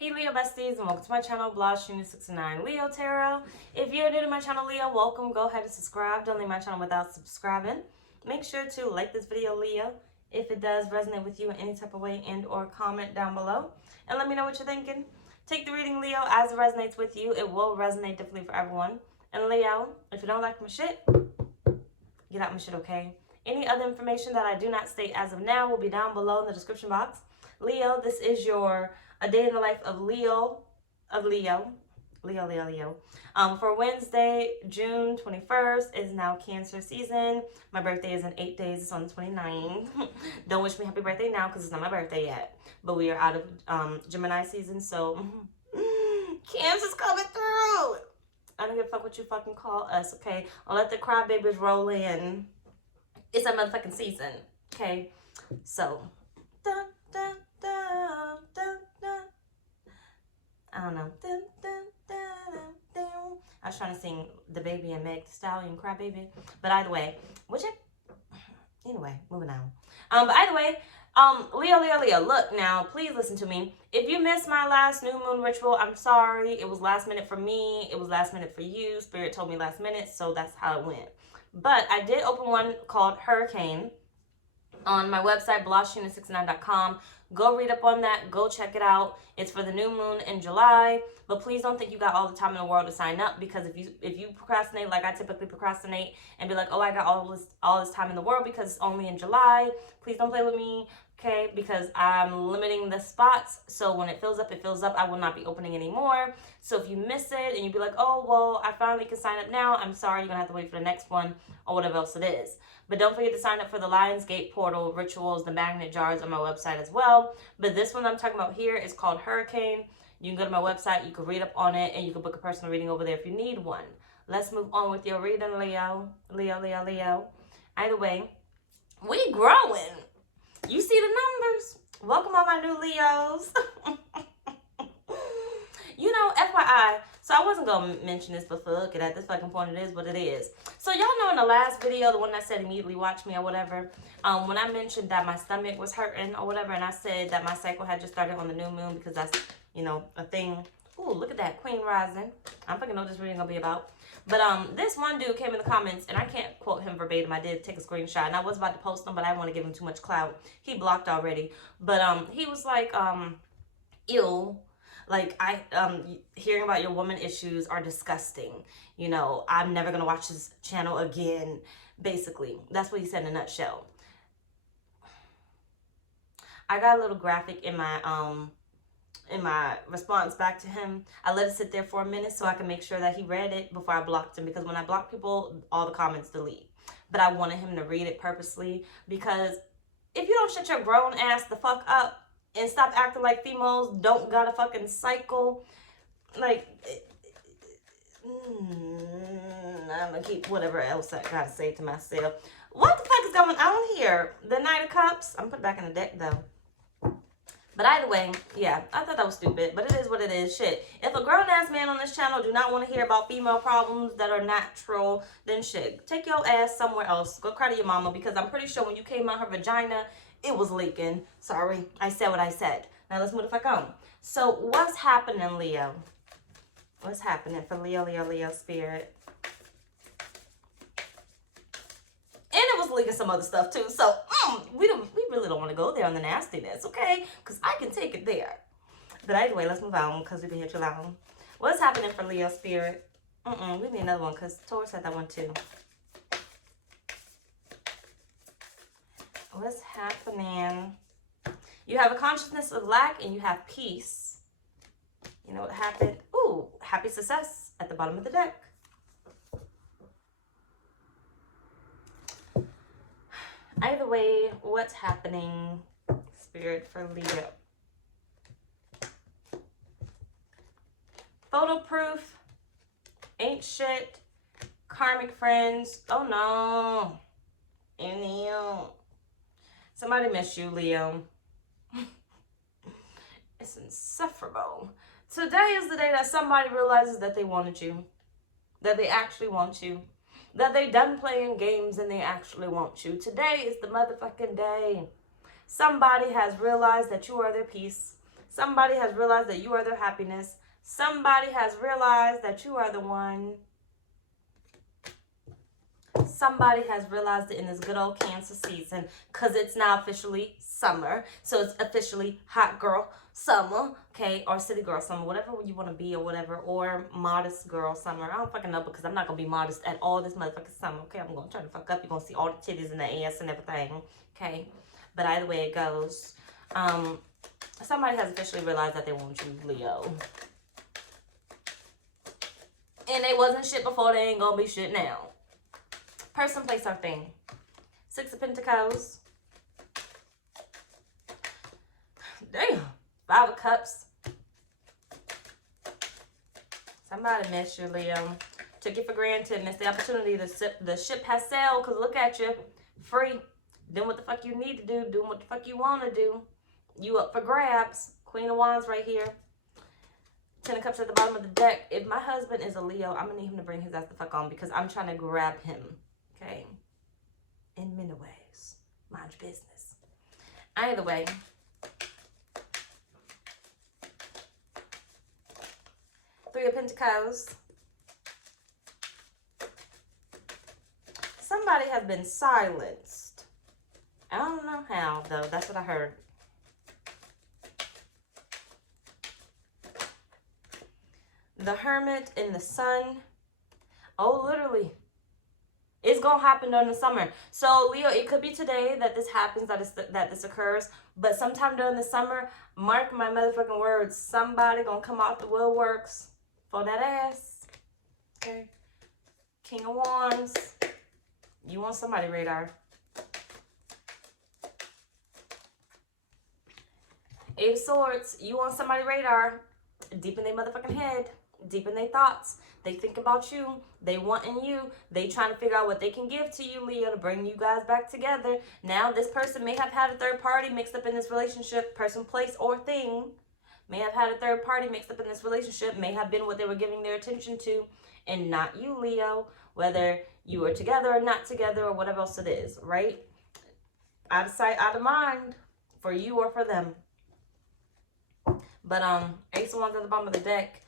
Hey Leo besties, and welcome to my channel, blahscrystalsale Leo Tarot. If you're new to my channel, Leo, welcome. Go ahead and subscribe. Don't leave my channel without subscribing. Make sure to like this video, Leo, if it does resonate with you in any type of way, and or comment down below. And let me know what you're thinking. Take the reading, Leo, as it resonates with you. It will resonate differently for everyone. And Leo, if you don't like my shit, get out my shit, okay? Any other information that I do not state as of now will be down below in the description box. Leo, this is your a day in the life of Leo. For Wednesday, June 21st is now Cancer season. My birthday is in 8 days. It's on the 29th. Don't wish me happy birthday now because it's not my birthday yet. But we are out of Gemini season, so Cancer's coming through. I don't give a fuck what you fucking call us, okay? I'll let the crybabies roll in. It's our motherfucking season, okay? So, dun, dun, dun, dun, dun. I don't know. Dun, dun, dun, dun, dun. I was trying to sing The Baby and Meg Thee Stallion, Crybaby. But either way, anyway, moving on. But either way, Leo, look now, please listen to me. If you missed my last new moon ritual, I'm sorry. It was last minute for me. It was last minute for you. Spirit told me last minute, so that's how it went. But I did open one called Hurricane on my website, blahscrystalsale.com. Go read up on that. Go check it out. It's for the new moon in July. But please don't think you got all the time in the world to sign up, because if you procrastinate like I typically procrastinate and be like, oh, I got all this time in the world because it's only in July, please don't play with me, okay? Because I'm limiting the spots. So when it fills up, it fills up. I will not be opening anymore. So if you miss it and you be like, oh, well, I finally can sign up now, I'm sorry, you're going to have to wait for the next one or whatever else it is. But don't forget to sign up for the Lionsgate portal rituals, the magnet jars on my website as well. But this one I'm talking about here is called Hurricane. You can go to my website, you can read up on it, and you can book a personal reading over there if you need one. Let's move on with your reading, Leo. Either way, we growing. You see the numbers. Welcome all my new Leos. You know, FYI, so I wasn't going to mention this, but fuck it, at this fucking point it is what it is. So y'all know in the last video, the one that said immediately watch me or whatever, when I mentioned that my stomach was hurting or whatever, and I said that my cycle had just started on the new moon because that's, you know, a thing. Ooh, look at that, Queen Rising. I don't fucking know what this reading going to be about. But this one dude came in the comments, and I can't quote him verbatim. I did take a screenshot, and I was about to post him, but I didn't want to give him too much clout. He blocked already. But he was like, ew. Like, hearing about your woman issues are disgusting. You know, I'm never going to watch this channel again. Basically, that's what he said in a nutshell. I got a little graphic in my response back to him. I let it sit there for a minute so I can make sure that he read it before I blocked him, because when I block people, all the comments delete. But I wanted him to read it purposely, because if you don't shut your grown ass the fuck up and stop acting like females don't got a fucking cycle, like, I'm gonna keep whatever else I gotta say to myself. What the fuck is going on here? The Knight of Cups. I'm gonna put it back in the deck though. But either way, yeah, I thought that was stupid, but it is what it is. Shit, if a grown-ass man on this channel do not want to hear about female problems that are natural, then shit, take your ass somewhere else. Go cry to your mama, because I'm pretty sure when you came out her vagina, it was leaking. Sorry, I said what I said. Now let's move the fuck on. So what's happening, Leo? What's happening for Leo spirit? And it was leaking some other stuff too. So we really don't want to go there on the nastiness, okay? Because I can take it there. But anyway, let's move on because we've been here too long. What's happening for Leo spirit? We need another one because Taurus had that one too. What's happening? You have a consciousness of lack and you have peace. You know what happened? Ooh, happy success at the bottom of the deck. Either way, what's happening, spirit, for Leo? Photo proof, ain't shit, karmic friends. Oh no. And Leo. Somebody missed you, Leo. It's insufferable. Today is the day that somebody realizes that they wanted you. That they actually want you. That they done playing games and they actually want you. Today is the motherfucking day. Somebody has realized that you are their peace. Somebody has realized that you are their happiness. Somebody has realized that you are the one. Somebody has realized it in this good old Cancer season, because it's now officially summer. So it's officially hot girl summer, okay, or city girl summer, whatever you want to be, or whatever, or modest girl summer. I don't fucking know, because I'm not gonna be modest at all this motherfucking summer, okay? I'm gonna turn the fuck up. You're gonna see all the titties and the ass and everything, okay? But either way it goes, somebody has officially realized that they want you, Leo. And they wasn't shit before, they ain't gonna be shit now. Person, place, or thing. Six of Pentacles. Damn. Five of Cups. Somebody missed you, Leo. Took you for granted. Missed the opportunity. The ship has sailed, because look at you. Free. Doing what the fuck you need to do. Doing what the fuck you want to do. You up for grabs. Queen of Wands right here. Ten of Cups at the bottom of the deck. If my husband is a Leo, I'm going to need him to bring his ass the fuck on, because I'm trying to grab him. Okay? In many ways. Mind your business. Either way. Three of Pentacles. Somebody has been silenced. I don't know how, though. That's what I heard. The Hermit and the Sun. Oh, literally. It's going to happen during the summer. So, Leo, it could be today that this happens, that this occurs. But sometime during the summer, mark my motherfucking words, somebody going to come out the woodworks for that ass. Okay? King of Wands. You on somebody's radar. Eight of Swords. You on somebody's radar. Deep in their motherfucking head. Deep in their thoughts. They think about you. They wanting you. They trying to figure out what they can give to you, Leo, to bring you guys back together. Now, this person may have had a third party mixed up in this relationship. Person, place, or thing. May have had a third party mixed up in this relationship. May have been what they were giving their attention to. And not you, Leo. Whether you are together or not together or whatever else it is. Right? Out of sight, out of mind. For you or for them. But, Ace of Wands at the bottom of the deck.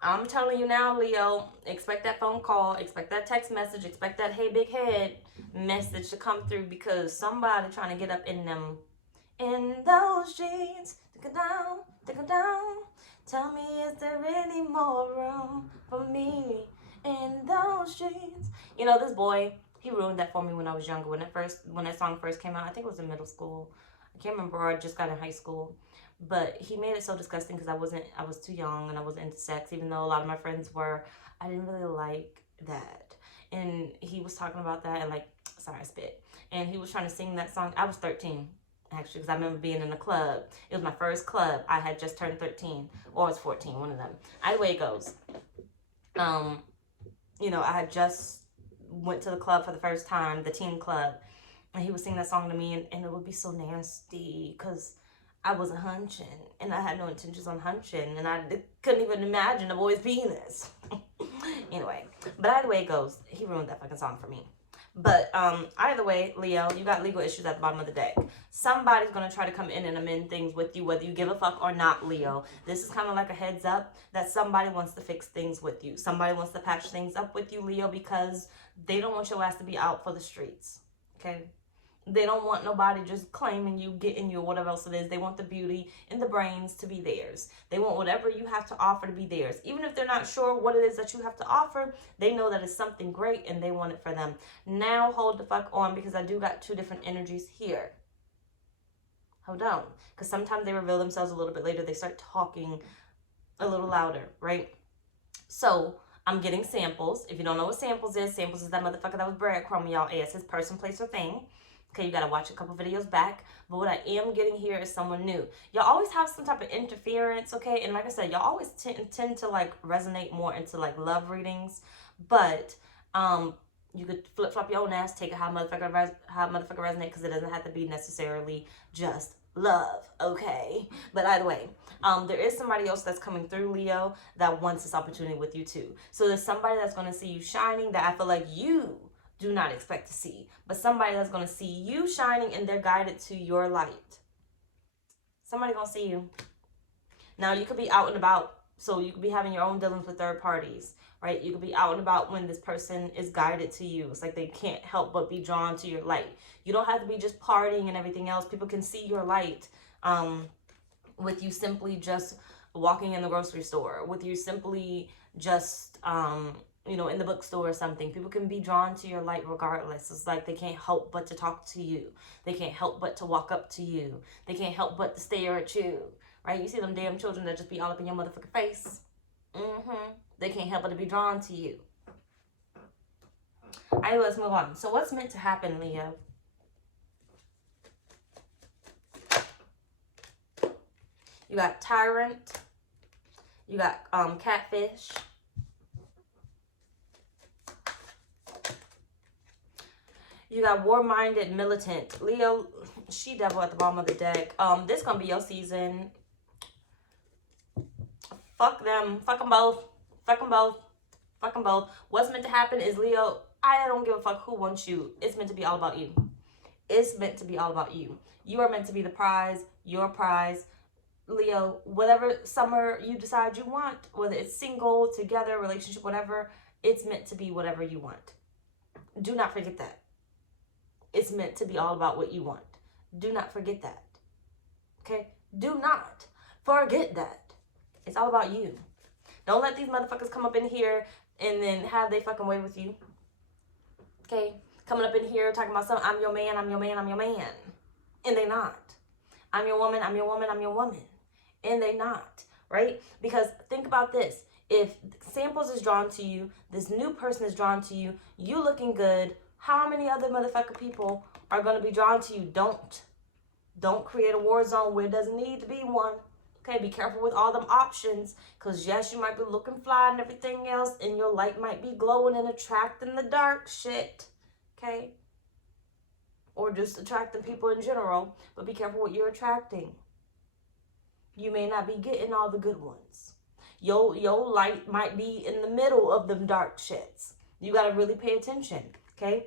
I'm telling you now, Leo, expect that phone call, expect that text message, expect that hey big head message to come through, because somebody trying to get up in them, in those jeans. Take it down. Tell me, is there any more room for me in those jeans? You know, this boy, he ruined that for me when I was younger. When that song first came out, I think it was in middle school. I can't remember, or I just got in high school. But he made it so disgusting because I was too young and I wasn't into sex, even though a lot of my friends were. I didn't really like that. And he was talking about that and sorry, I spit. And he was trying to sing that song. I was 13, actually, because I remember being in a club. It was my first club. I had just turned 13, or I was 14, one of them. Either way it goes. You know, I had just went to the club for the first time, the teen club. And he would sing that song to me, and it would be so nasty because I wasn't hunching, and I had no intentions on hunching, and I couldn't even imagine a boy's penis. Anyway, but either way it goes, he ruined that fucking song for me. But either way, Leo, you got legal issues at the bottom of the deck. Somebody's going to try to come in and amend things with you, whether you give a fuck or not, Leo. This is kind of like a heads up that somebody wants to fix things with you. Somebody wants to patch things up with you, Leo, because they don't want your ass to be out for the streets. Okay? They don't want nobody just claiming you, getting you, or whatever else it is. They want the beauty and the brains to be theirs. They want whatever you have to offer to be theirs. Even if they're not sure what it is that you have to offer, they know that it's something great and they want it for them. Now, hold the fuck on, because I do got two different energies here. Hold on. Because sometimes they reveal themselves a little bit later. They start talking a little louder, right? So, I'm getting samples. If you don't know what samples is that motherfucker that was breadcrumbing y'all ass. His person, place, or thing. Okay, you got to watch a couple videos back. But what I am getting here is someone new. Y'all always have some type of interference, okay? And like I said, y'all always tend to resonate more into love readings. But you could flip-flop your own ass, take it how motherfucker resonate, because it doesn't have to be necessarily just love, okay? But either way, there is somebody else that's coming through, Leo, that wants this opportunity with you too. So there's somebody that's going to see you shining that I feel like you do not expect to see, but somebody that's going to see you shining and they're guided to your light. Somebody going to see you. Now, you could be out and about, so you could be having your own dealings with third parties, right? You could be out and about when this person is guided to you. It's like they can't help but be drawn to your light. You don't have to be just partying and everything else. People can see your light with you simply just walking in the grocery store, with you simply just, you know, in the bookstore or something. People can be drawn to your light regardless. It's like they can't help but to talk to you. They can't help but to walk up to you. They can't help but to stare at you, right? You see them damn children that just be all up in your motherfucking face. They can't help but to be drawn to you. All right, let's move on. So what's meant to happen, Leo? You got tyrant. You got catfish. You got war-minded militant. Leo, she-devil at the bottom of the deck. This gonna be your season. Fuck them. Fuck them both. Fuck them both. Fuck them both. What's meant to happen is, Leo, I don't give a fuck who wants you. It's meant to be all about you. It's meant to be all about you. You are meant to be the prize. Your prize. Leo, whatever summer you decide you want, whether it's single, together, relationship, whatever, it's meant to be whatever you want. Do not forget that. It's meant to be all about what you want. Do not forget that. Okay? Do not forget that. It's all about you. Don't let these motherfuckers come up in here and then have they fucking way with you. Okay? Coming up in here talking about something, I'm your man, I'm your man, I'm your man. And they not. I'm your woman, I'm your woman, I'm your woman. And they not, right? Because think about this. If Samples is drawn to you, this new person is drawn to you, you looking good, how many other motherfucker people are going to be drawn to you? Don't create a war zone where it doesn't need to be one. Okay, be careful with all them options. Because yes, you might be looking fly and everything else, and your light might be glowing and attracting the dark shit. Okay? Or just attracting people in general. But be careful what you're attracting. You may not be getting all the good ones. Your light might be in the middle of them dark shits. You got to really pay attention, okay?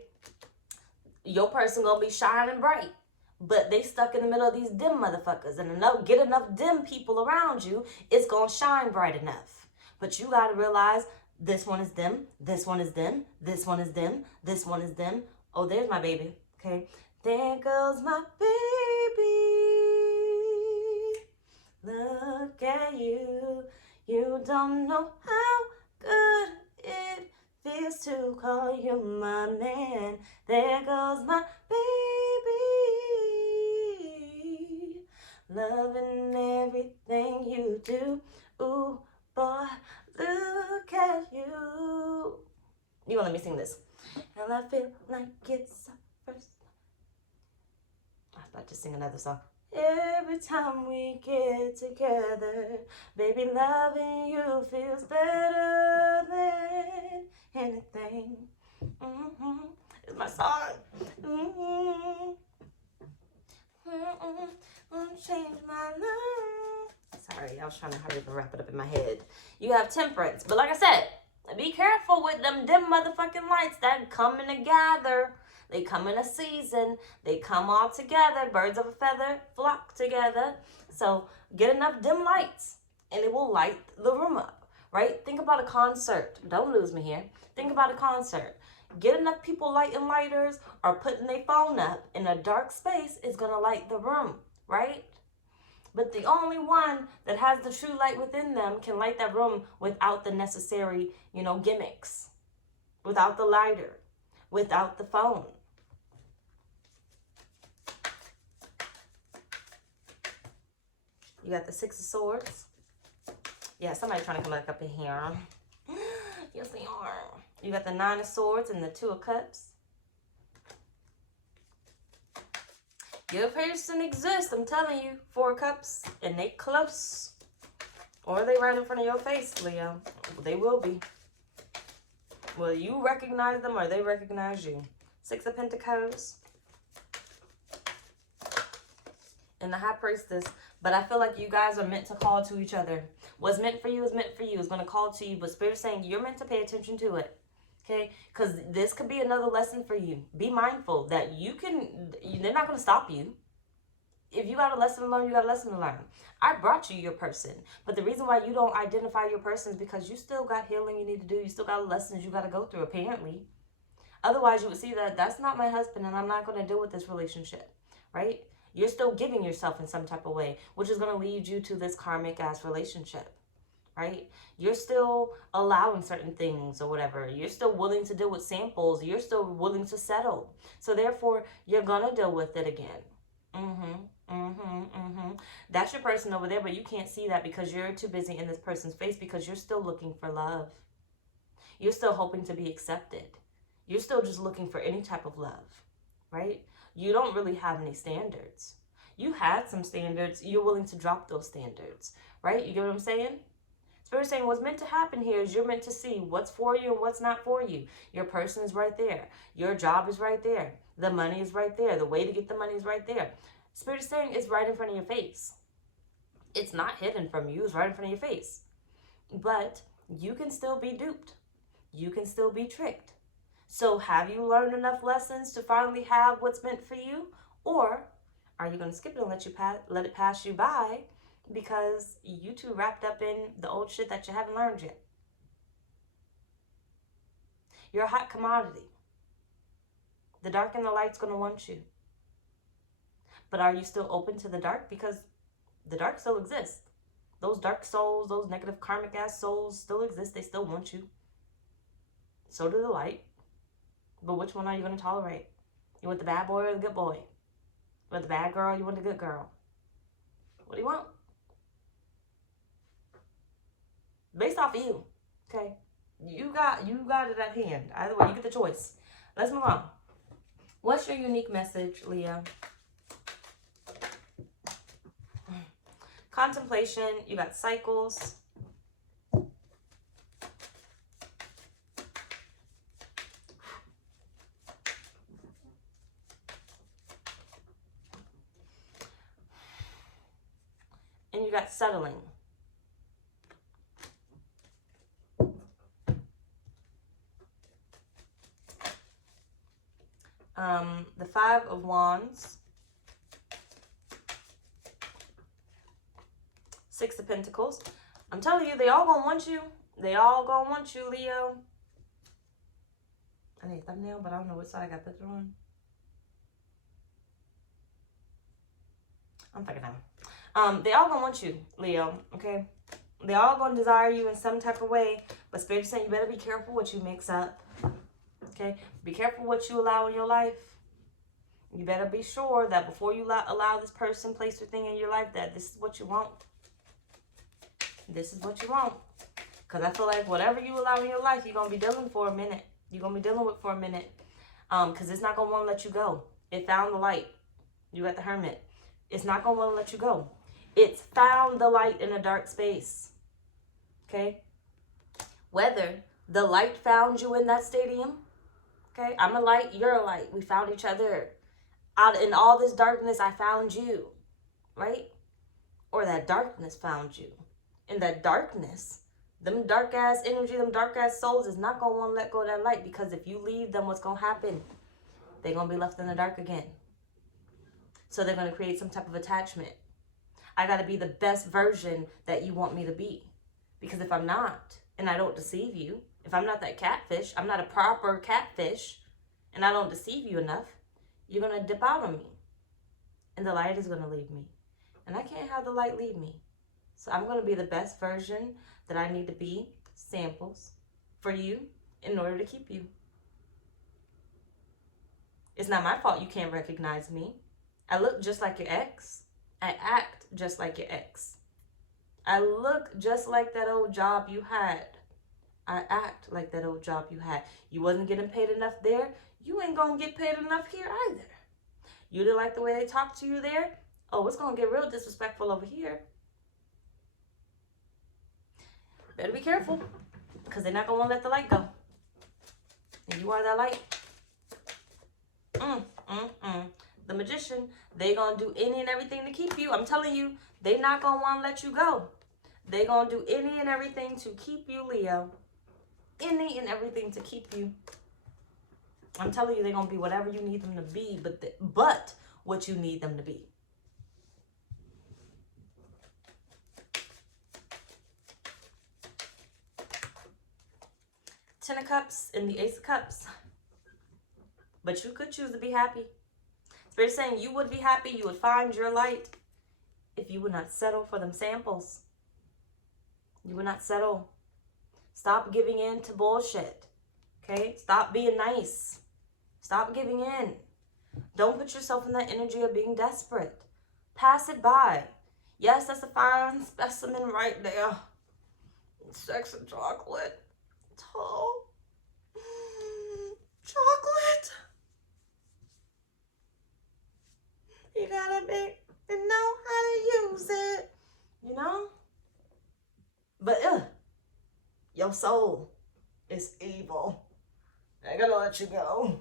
Your person going to be shining bright, but they stuck in the middle of these dim motherfuckers. And get enough dim people around you, it's going to shine bright enough. But you got to realize this one is dim, this one is dim, this one is dim, this one is dim. Oh, there's my baby, okay? There goes my baby. Look at you, you don't know how good it feels to call you my man. There goes my baby, loving everything you do. Ooh, boy, look at you. You want to let me sing this? And I feel like it's the first. I was about to sing another song. Every time we get together, baby, loving you feels better than anything. It's my song. Change my life. Sorry, I was trying to hurry up and wrap it up in my head. You have temperance, but like I said, be careful with them dim motherfucking lights that coming together. They come in a season. They come all together. Birds of a feather flock together. So get enough dim lights and it will light the room up, right? Think about a concert. Don't lose me here. Think about a concert. Get enough people lighting lighters or putting their phone up in a dark space is going to light the room, right? But the only one that has the true light within them can light that room without the necessary, gimmicks, without the lighter, without the phone. You got the Six of Swords. Yeah, somebody trying to come back up in here. Yes, they are. You got the Nine of Swords and the Two of Cups. Your person exists, I'm telling you. Four of Cups, and they close. Or they right in front of your face, Leo. They will be. Will you recognize them or they recognize you? Six of Pentacles. And the High Priestess. But I feel like you guys are meant to call to each other. What's meant for you is meant for you. It's going to call to you. But Spirit's saying you're meant to pay attention to it. Okay? Because this could be another lesson for you. Be mindful that they're not going to stop you. If you got a lesson to learn, you got a lesson to learn. I brought you your person. But the reason why you don't identify your person is because you still got healing you need to do. You still got lessons you got to go through, apparently. Otherwise, you would see that that's not my husband and I'm not going to deal with this relationship, right? You're still giving yourself in some type of way, which is going to lead you to this karmic-ass relationship, right? You're still allowing certain things or whatever. You're still willing to deal with samples. You're still willing to settle. So therefore, you're going to deal with it again. That's your person over there, but you can't see that because you're too busy in this person's face because you're still looking for love. You're still hoping to be accepted. You're still just looking for any type of love, right? You don't really have any standards. You had some standards. You're willing to drop those standards, right? You get what I'm saying? Spirit saying what's meant to happen here is you're meant to see what's for you and what's not for you. Your person is right there. Your job is right there. The money is right there. The way to get the money is right there. Spirit is saying it's right in front of your face. It's not hidden from you. It's right in front of your face. But you can still be duped. You can still be tricked. So have you learned enough lessons to finally have what's meant for you? Or are you going to skip it and let it pass you by because you too wrapped up in the old shit that you haven't learned yet? You're a hot commodity. The dark and the light's going to want you. But are you still open to the dark? Because the dark still exists. Those dark souls, those negative karmic ass souls still exist. They still want you. So do the light. But which one are you going to tolerate? You want the bad boy or the good boy? You want the bad girl or you want the good girl? What do you want? Based off of you. Okay? You got it at hand. Either way, you get the choice. Let's move on. What's your unique message, Leo? Contemplation. You got cycles. And you got settling. The Five of Wands. Six of Pentacles. I'm telling you, they all gonna want you. They all gonna want you, Leo. I need a thumbnail, but I don't know what side I got picture on. I'm fucking down. They all gonna want you, Leo, okay? They all gonna desire you in some type of way, but Spirit is saying you better be careful what you mix up, okay? Be careful what you allow in your life. You better be sure that before you allow this person, place, or thing in your life, that this is what you want. This is what you want. Because I feel like whatever you allow in your life, you're going to be dealing for a minute. You're going to be dealing with for a minute. Because it's not going to want to let you go. It found the light. You got the Hermit. It's not going to want to let you go. It's found the light in a dark space. Okay? Whether the light found you in that stadium. Okay? I'm a light. You're a light. We found each other. Out in all this darkness, I found you. Right? Or that darkness found you. In that darkness, them dark ass energy, them dark ass souls is not going to want to let go of that light, because if you leave them, what's going to happen? They're going to be left in the dark again. So they're going to create some type of attachment. I got to be the best version that you want me to be. Because if I'm not, and I don't deceive you, if I'm not that catfish, I'm not a proper catfish, and I don't deceive you enough, you're going to dip out on me. And the light is going to leave me. And I can't have the light leave me. So I'm going to be the best version that I need to be, samples, for you in order to keep you. It's not my fault you can't recognize me. I look just like your ex. I act just like your ex. I look just like that old job you had. I act like that old job you had. You wasn't getting paid enough there. You ain't going to get paid enough here either. You didn't like the way they talked to you there. Oh, it's going to get real disrespectful over here. Better be careful, because they're not going to want to let the light go. And you are that light. The Magician, they going to do any and everything to keep you. I'm telling you, they're not going to want to let you go. They're going to do any and everything to keep you, Leo. Any and everything to keep you. I'm telling you, they're going to be whatever you need them to be, but what you need them to be. Ten of Cups and the Ace of Cups. But you could choose to be happy. Spirit saying you would be happy, you would find your light if you would not settle for them samples. You would not settle. Stop giving in to bullshit. Okay? Stop being nice. Stop giving in. Don't put yourself in that energy of being desperate. Pass it by. Yes, that's a fine specimen right there. Sex and chocolate. Oh. Chocolate. You gotta be and know how to use it. You know? But your soul is evil. I gotta let you go.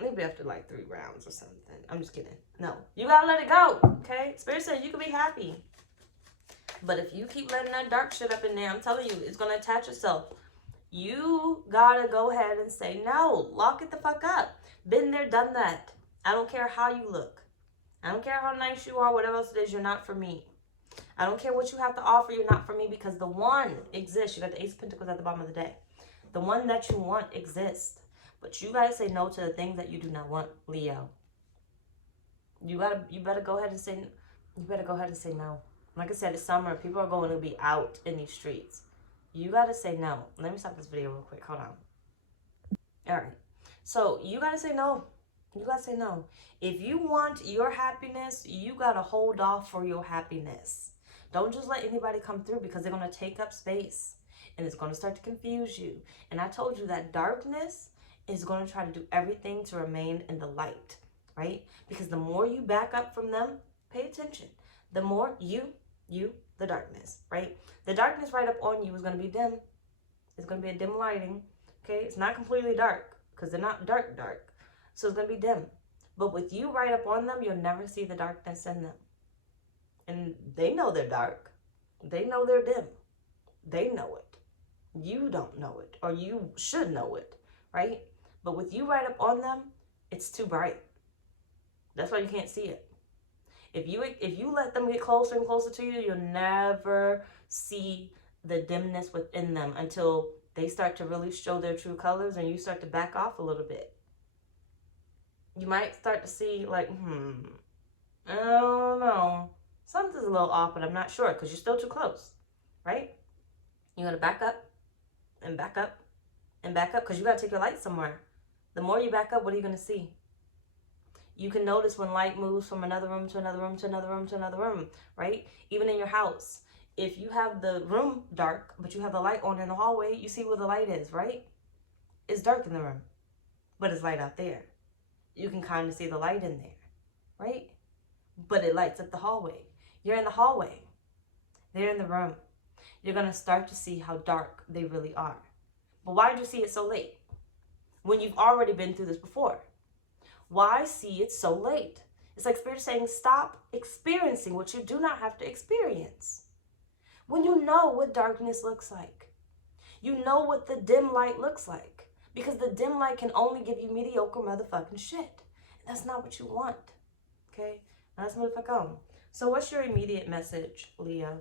Maybe after like 3 rounds or something. I'm just kidding. No, you gotta let it go. Okay? Spirit said you can be happy. But if you keep letting that dark shit up in there, I'm telling you, it's gonna attach itself. You gotta go ahead and say no. Lock it the fuck up. Been there, done that. I don't care how you look. I don't care how nice you are, whatever else it is, you're not for me. I don't care what you have to offer, you're not for me, because the one exists. You got the Ace of Pentacles at the bottom of the deck. The one that you want exists. But you gotta say no to the things that you do not want, Leo. You better go ahead and say no. Like I said, it's summer. People are going to be out in these streets. You gotta say no. Let me stop this video real quick. Hold on. Alright. So you gotta say no. You gotta say no. If you want your happiness, you gotta hold off for your happiness. Don't just let anybody come through, because they're gonna take up space. And it's gonna start to confuse you. And I told you that darkness is gonna try to do everything to remain in the light. Right? Because the more you back up from them, pay attention. The more the darkness, right? The darkness right up on you is going to be dim. It's going to be a dim lighting, okay? It's not completely dark, because they're not dark. So it's going to be dim. But with you right up on them, you'll never see the darkness in them. And they know they're dark. They know they're dim. They know it. You don't know it, or you should know it, right? But with you right up on them, it's too bright. That's why you can't see it. If you let them get closer and closer to you, you'll never see the dimness within them until they start to really show their true colors and you start to back off a little bit. You might start to see like, I don't know. Something's a little off, but I'm not sure, because you're still too close, right? You're going to back up and back up and back up, because you got to take your light somewhere. The more you back up, what are you going to see? You can notice when light moves from another room to another room to another room to another room, right? Even in your house. If you have the room dark, but you have the light on in the hallway, you see where the light is, right? It's dark in the room, but it's light out there. You can kind of see the light in there, right? But it lights up the hallway. You're in the hallway. They're in the room. You're going to start to see how dark they really are. But why did you see it so late? When you've already been through this before. Why see it so late? It's like Spirit saying, stop experiencing what you do not have to experience. When you know what darkness looks like. You know what the dim light looks like. Because the dim light can only give you mediocre motherfucking shit. And that's not what you want. Okay? Now let's move back on. So what's your immediate message, Leo?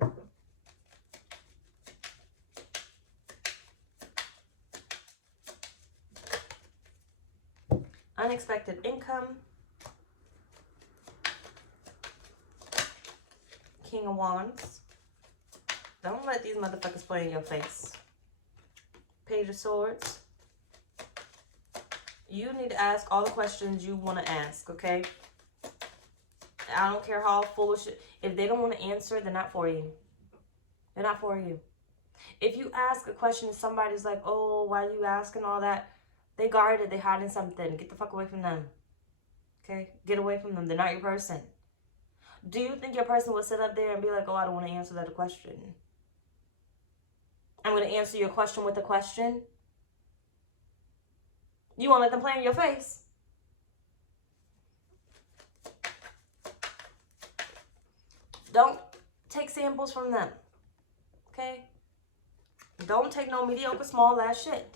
Unexpected income. King of Wands. Don't let these motherfuckers play in your face. Page of Swords. You need to ask all the questions you want to ask, okay? I don't care how foolish. If they don't want to answer, they're not for you. They're not for you. If you ask a question, somebody's like, oh, why are you asking all that? They guarded, they hiding something. Get the fuck away from them. Okay? Get away from them. They're not your person. Do you think your person would sit up there and be like, oh, I don't want to answer that question? I'm going to answer your question with a question? You won't let them play in your face? Don't take samples from them. Okay? Don't take no mediocre small ass shit.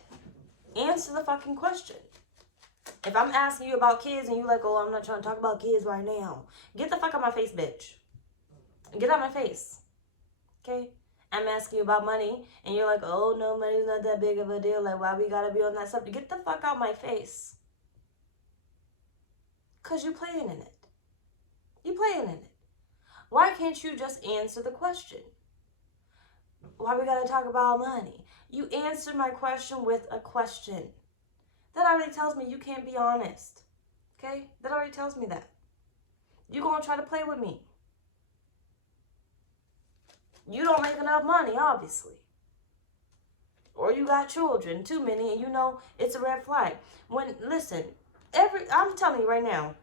Answer the fucking question. If I'm asking you about kids and you like, oh, I'm not trying to talk about kids right now. Get the fuck out my face, bitch. Get out my face. Okay? I'm asking you about money, and you're like, oh, no, money's not that big of a deal. Like, why we gotta be on that subject? Get the fuck out my face. Because you playing in it. You playing in it. Why can't you just answer the question? Why we gotta talk about money? You answered my question with a question. That already tells me you can't be honest. Okay? That already tells me that. You're gonna try to play with me. You don't make enough money, obviously. Or you got children, too many, and you know it's a red flag. Listen, I'm telling you right now,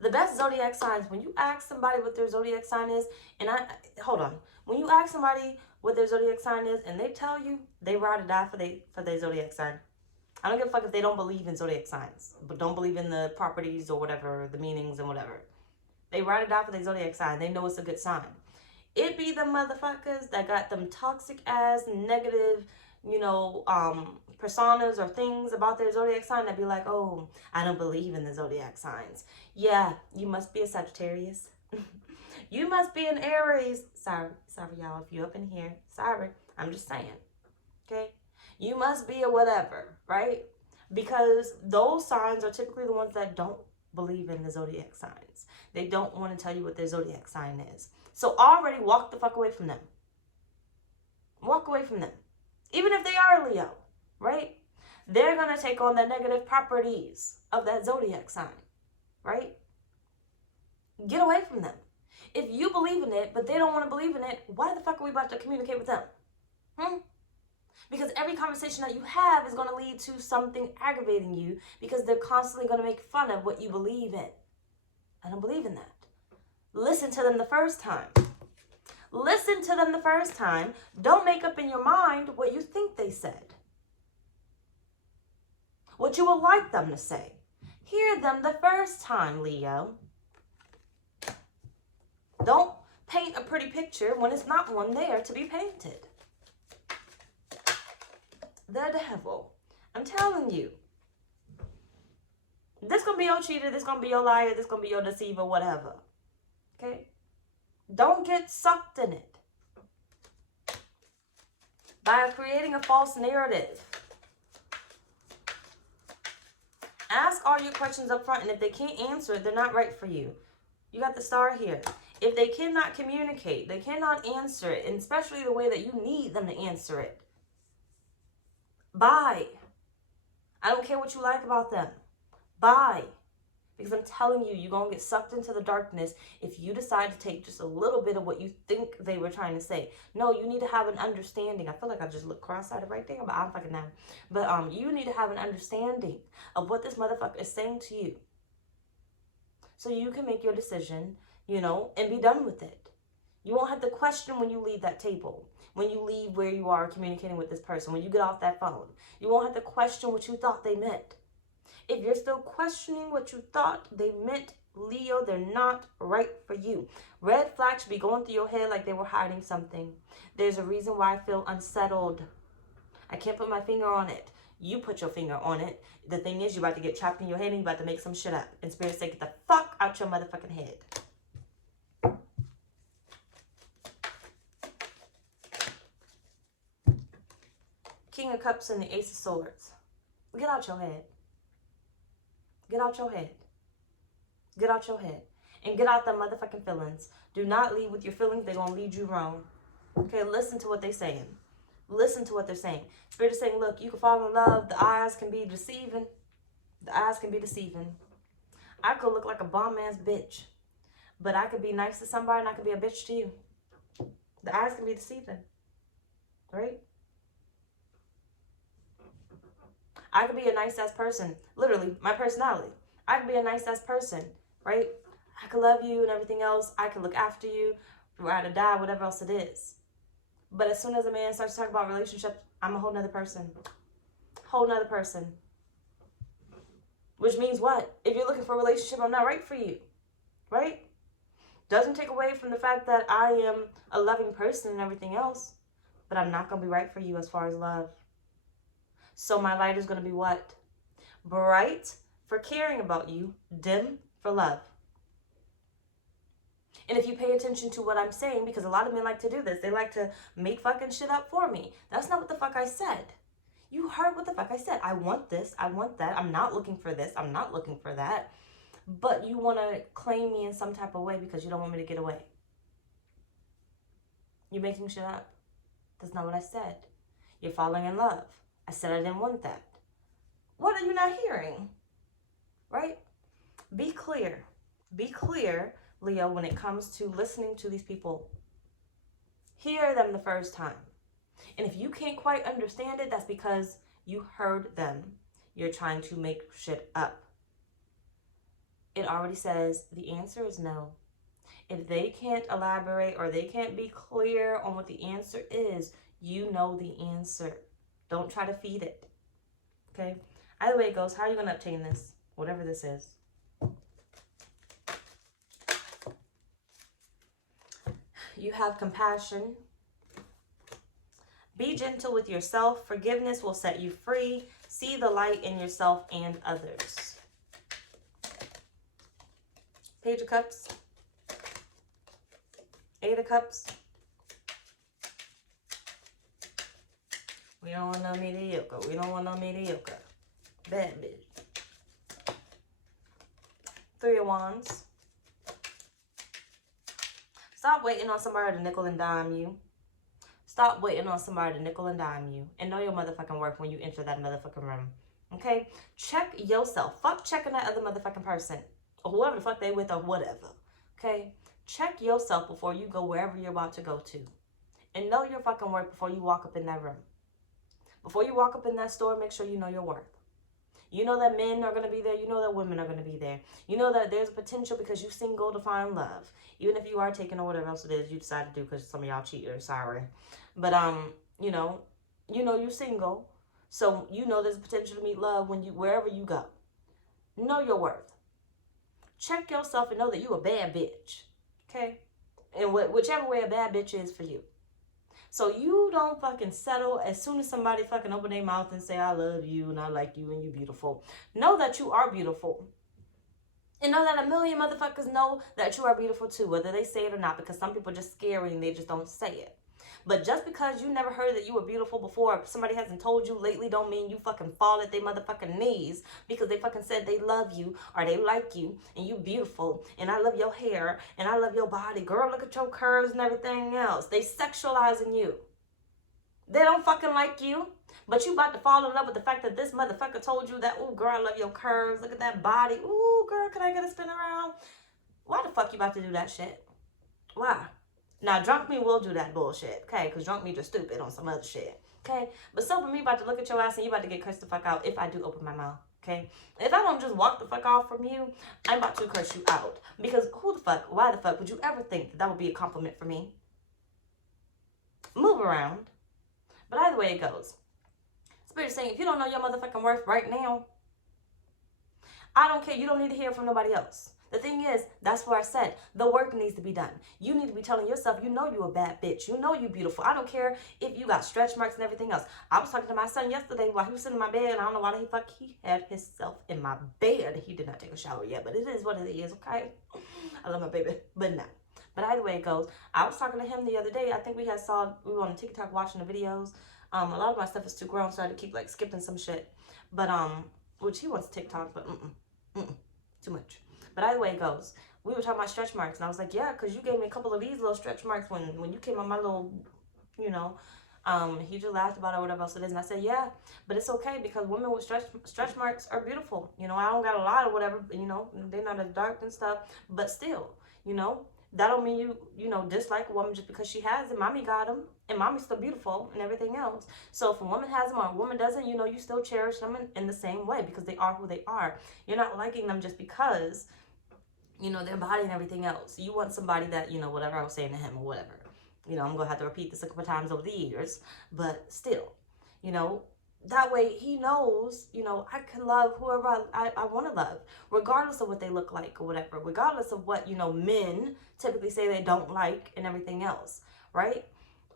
the best zodiac signs, when you ask somebody what their zodiac sign is, when you ask somebody what their zodiac sign is, and they tell you, they ride or die for their zodiac sign. I don't give a fuck if they don't believe in zodiac signs, but don't believe in the properties or whatever, the meanings and whatever. They ride or die for their zodiac sign. They know it's a good sign. It be the motherfuckers that got them toxic ass negative, personas or things about their zodiac sign that be like, oh, I don't believe in the zodiac signs. Yeah, you must be a Sagittarius. You must be an Aries. Sorry, y'all, if you up in here. Sorry, I'm just saying. Okay? You must be a whatever, right? Because those signs are typically the ones that don't believe in the zodiac signs. They don't want to tell you what their zodiac sign is. So already walk the fuck away from them. Walk away from them. Even if they are Leo, right? They're going to take on the negative properties of that zodiac sign, right? Get away from them. If you believe in it, but they don't want to believe in it, why the fuck are we about to communicate with them? Because every conversation that you have is going to lead to something aggravating you because they're constantly going to make fun of what you believe in. I don't believe in that. Listen to them the first time. Listen to them the first time. Don't make up in your mind what you think they said. What you would like them to say. Hear them the first time, Leo. Don't paint a pretty picture when it's not one there to be painted. The devil. I'm telling you. This gonna be your cheater, this gonna be your liar, this gonna be your deceiver, whatever. Okay? Don't get sucked in it. By creating a false narrative. Ask all your questions up front, and if they can't answer it, they're not right for you. You got the star here. If they cannot communicate, they cannot answer it, and especially the way that you need them to answer it, bye. I don't care what you like about them. Bye. Because I'm telling you, you're going to get sucked into the darkness if you decide to take just a little bit of what you think they were trying to say. No, you need to have an understanding. I feel like I just looked cross-eyed right there, but I'm fucking now. But you need to have an understanding of what this motherfucker is saying to you. So you can make your decision, and be done with it. You won't have to question when you leave that table. When you leave where you are communicating with this person. When you get off that phone. You won't have to question what you thought they meant. If you're still questioning what you thought they meant, Leo, they're not right for you. Red flags should be going through your head like they were hiding something. There's a reason why I feel unsettled. I can't put my finger on it. You put your finger on it. The thing is, you're about to get trapped in your head and you're about to make some shit up. And Spirit say, get the fuck out your motherfucking head. King of Cups and the Ace of Swords. Get out your head. Get out your head. Get out your head. And get out the motherfucking feelings. Do not lead with your feelings. They're going to lead you wrong. Okay, listen to what they're saying. Listen to what they're saying. Spirit is saying, look, you can fall in love. The eyes can be deceiving. The eyes can be deceiving. I could look like a bomb-ass bitch. But I could be nice to somebody and I could be a bitch to you. The eyes can be deceiving. Right? I could be a nice-ass person. Literally, my personality. I could be a nice-ass person, right? I could love you and everything else. I could look after you, ride or die, whatever else it is. But as soon as a man starts to talk about relationships, I'm a whole nother person. Whole nother person. Which means what? If you're looking for a relationship, I'm not right for you. Right? Doesn't take away from the fact that I am a loving person and everything else. But I'm not going to be right for you as far as love. So my light is going to be what? Bright for caring about you, dim for love. And if you pay attention to what I'm saying, because a lot of men like to do this, they like to make fucking shit up for me. That's not what the fuck I said. You heard what the fuck I said. I want this. I want that. I'm not looking for this. I'm not looking for that. But you want to claim me in some type of way because you don't want me to get away. You're making shit up. That's not what I said. You're falling in love. I said I didn't want that. What are you not hearing? Right? Be clear. Be clear, Leo, when it comes to listening to these people. Hear them the first time. And if you can't quite understand it, that's because you heard them. You're trying to make shit up. It already says the answer is no. If they can't elaborate or they can't be clear on what the answer is, you know the answer. Don't try to feed it. Okay? Either way it goes, how are you going to obtain this? Whatever this is. You have compassion. Be gentle with yourself. Forgiveness will set you free. See the light in yourself and others. Page of Cups. Eight of Cups. We don't want no mediocre. We don't want no mediocre. Bad bitch. Three of Wands. Stop waiting on somebody to nickel and dime you. Stop waiting on somebody to nickel and dime you. And know your motherfucking worth when you enter that motherfucking room. Okay? Check yourself. Fuck checking that other motherfucking person. Or whoever the fuck they with or whatever. Okay? Check yourself before you go wherever you're about to go to. And know your fucking worth before you walk up in that room. Before you walk up in that store, make sure you know your worth. You know that men are going to be there. You know that women are going to be there. You know that there's a potential because you're single to find love. Even if you are taking or whatever else it is you decide to do because some of y'all cheaters, sorry. But, you know you're single. So you know there's a potential to meet love wherever you go. Know your worth. Check yourself and know that you a bad bitch. Okay? And whichever way a bad bitch is for you. So you don't fucking settle as soon as somebody fucking open their mouth and say, I love you and I like you and you're beautiful. Know that you are beautiful. And know that a million motherfuckers know that you are beautiful too, whether they say it or not, because some people are just scary and they just don't say it. But just because you never heard that you were beautiful before, if somebody hasn't told you lately, don't mean you fucking fall at their motherfucking knees because they fucking said they love you or they like you and you beautiful and I love your hair and I love your body. Girl, look at your curves and everything else. They sexualizing you. They don't fucking like you. But you about to fall in love with the fact that this motherfucker told you that, ooh, girl, I love your curves. Look at that body. Ooh, girl, can I get a spin around? Why the fuck you about to do that shit? Why? Now, drunk me will do that bullshit, okay? Because drunk me just stupid on some other shit, okay? But sober me about to look at your ass and you about to get cursed the fuck out if I do open my mouth, okay? If I don't just walk the fuck off from you, I'm about to curse you out. Because who the fuck, why the fuck would you ever think that that would be a compliment for me? Move around. But either way it goes. Spirit's saying, if you don't know your motherfucking worth right now, I don't care. You don't need to hear from nobody else. The thing is, that's where I said, the work needs to be done. You need to be telling yourself, you know you a bad bitch. You know you beautiful. I don't care if you got stretch marks and everything else. I was talking to my son yesterday while he was sitting in my bed, and I don't know why he had himself in my bed. He did not take a shower yet, but it is what it is, okay? I love my baby, but no. But either way it goes, I was talking to him the other day. I think we were on TikTok watching the videos. A lot of my stuff is too grown, so I had to keep like skipping some shit. But, which he wants TikTok, but too much. But either way it goes, we were talking about stretch marks, and I was like, yeah, because you gave me a couple of these little stretch marks when you came on my little, he just laughed about it or whatever else it is. And I said, yeah, but it's okay because women with stretch marks are beautiful. You know, I don't got a lot or whatever, they're not as dark and stuff, but still, that don't mean you dislike a woman just because she has it. Mommy got them, and mommy's still beautiful and everything else. So if a woman has them or a woman doesn't, you still cherish them in the same way because they are who they are. You're not liking them just because, their body and everything else. You want somebody that, whatever I was saying to him or whatever. I'm going to have to repeat this a couple of times over the years, but still, that way he knows, I can love whoever I want to love, regardless of what they look like or whatever, regardless of what, men typically say they don't like and everything else, right?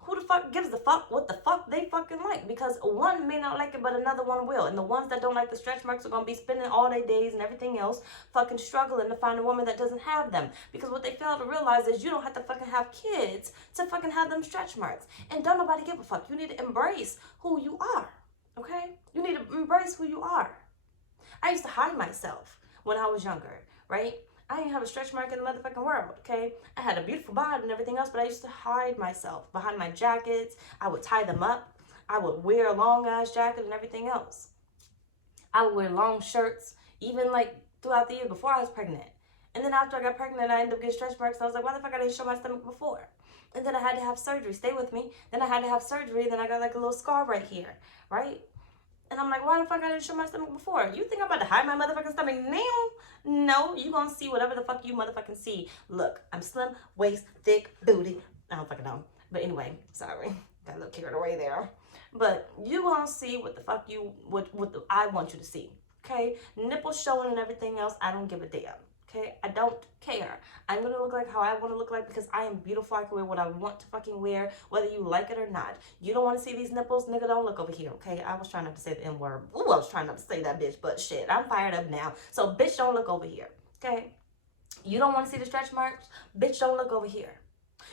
Who the fuck gives the fuck what the fuck they fucking like? Because one may not like it, but another one will. And the ones that don't like the stretch marks are going to be spending all their days and everything else fucking struggling to find a woman that doesn't have them. Because what they fail to realize is you don't have to fucking have kids to fucking have them stretch marks. And don't nobody give a fuck. You need to embrace who you are. Okay? You need to embrace who you are. I used to hide myself when I was younger, right? I didn't have a stretch mark in the motherfucking world, okay? I had a beautiful body and everything else, but I used to hide myself behind my jackets. I would tie them up. I would wear a long-ass jacket and everything else. I would wear long shirts, even like throughout the year before I was pregnant. And then after I got pregnant, I ended up getting stretch marks. I was like, why the fuck I didn't show my stomach before? And then I had to have surgery. Stay with me. Then I had to have surgery, and then I got like a little scar right here, right? And I'm like, why the fuck I didn't show my stomach before? You think I'm about to hide my motherfucking stomach now? No, you gonna see whatever the fuck you motherfucking see. Look, I'm slim, waist, thick, booty. I don't fucking know. But anyway, sorry. Got a little carried away there. But you gonna see what the fuck I want you to see. Okay? Nipples showing and everything else, I don't give a damn. Okay? I don't care. I'm gonna look like how I want to look like because I am beautiful. I can wear what I want to fucking wear, whether you like it or not. You don't want to see these nipples? Nigga, don't look over here, okay? I was trying not to say the N-word. Ooh, I was trying not to say that, bitch, but shit, I'm fired up now. So, bitch, don't look over here, okay? You don't want to see the stretch marks? Bitch, don't look over here.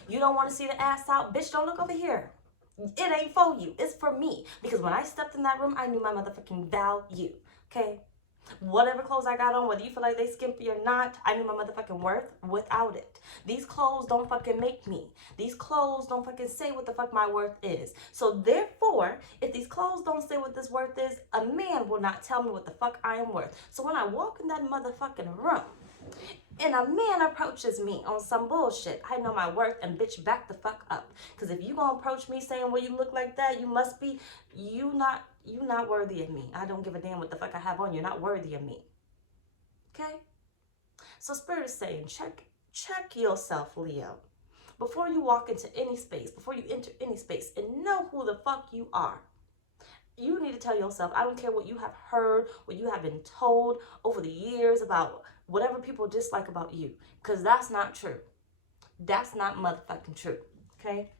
You don't want to see the ass out? Bitch, don't look over here. It ain't for you. It's for me. Because when I stepped in that room, I knew my motherfucking value, okay? Whatever clothes I got on, whether you feel like they skimpy or not, I knew my motherfucking worth without it. These clothes don't fucking make me. These clothes don't fucking say what the fuck my worth is. So therefore, if these clothes don't say what this worth is, a man will not tell me what the fuck I am worth. So when I walk in that motherfucking room, and a man approaches me on some bullshit, I know my worth, and bitch, back the fuck up. Because if you gonna approach me saying, well, you look like that, you must be, you not worthy of me. I don't give a damn what the fuck I have on. You're not worthy of me. Okay? So Spirit is saying, check yourself, Leo. Before you walk into any space, before you enter any space, and know who the fuck you are. You need to tell yourself, I don't care what you have heard, what you have been told over the years about whatever people dislike about you, because that's not true. That's not motherfucking true, okay?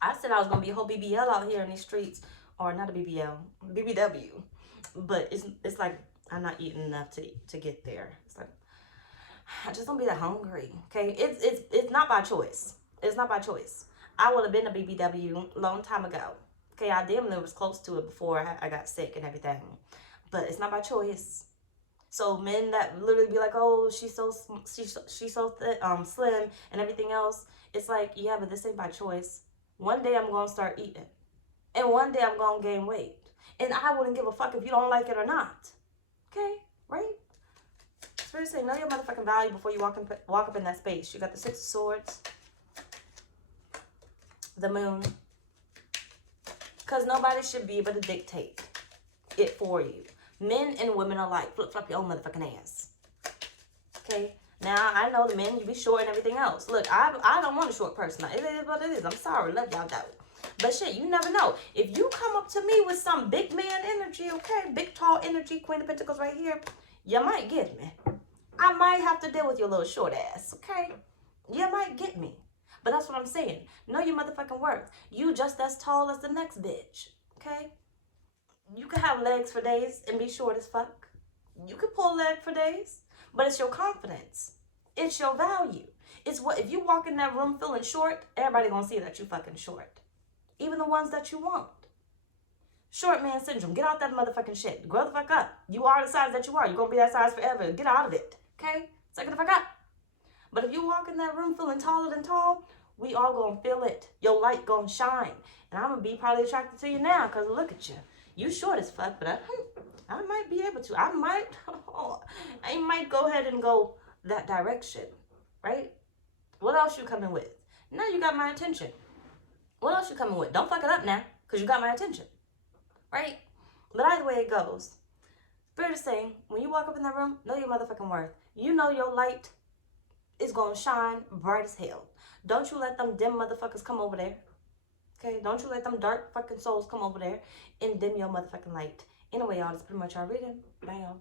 I said I was going to be a whole BBL out here in these streets, or not a BBL, BBW, but it's like I'm not eating enough to get there. It's like, I just don't be that hungry, okay? It's not by choice. It's not by choice. I would have been a BBW a long time ago. Okay, I damn near was close to it before I got sick and everything. But it's not by choice. So men that literally be like, oh, she's so slim and everything else. It's like, yeah, but this ain't by choice. One day I'm going to start eating. And one day I'm going to gain weight. And I wouldn't give a fuck if you don't like it or not. Okay, right? Spirit say, know your motherfucking value before you walk up in that space. You got the Six of Swords. The Moon. Because nobody should be able to dictate it for you. Men and women alike. Flip-flop your own motherfucking ass. Okay? Now, I know the men, you be short and everything else. Look, I don't want a short person. It is what it is. I'm sorry. Love y'all, though. But shit, you never know. If you come up to me with some big man energy, okay? Big, tall energy, Queen of Pentacles right here, you might get me. I might have to deal with your little short ass, okay? You might get me. But that's what I'm saying. Know your motherfucking worth. You just as tall as the next bitch. Okay? You can have legs for days and be short as fuck. You can pull leg for days. But it's your confidence. It's your value. It's what, if you walk in that room feeling short, everybody gonna see that you fucking short. Even the ones that you want. Short man syndrome. Get out that motherfucking shit. Grow the fuck up. You are the size that you are. You're gonna be that size forever. Get out of it. Okay? Suck it the fuck up. But if you walk in that room feeling taller than tall, we all gonna feel it. Your light gonna shine. And I'm gonna be probably attracted to you now because look at you. You short as fuck, but I might be able to. I might go ahead and go that direction, right? What else you coming with? Now you got my attention. What else you coming with? Don't fuck it up now because you got my attention, right? But either way it goes, Spirit is saying, when you walk up in that room, know your motherfucking worth. You know your light is gonna shine bright as hell. Don't you let them dim motherfuckers come over there. Okay? Don't you let them dark fucking souls come over there and dim your motherfucking light. Anyway, y'all, that's pretty much our reading. Bye, y'all.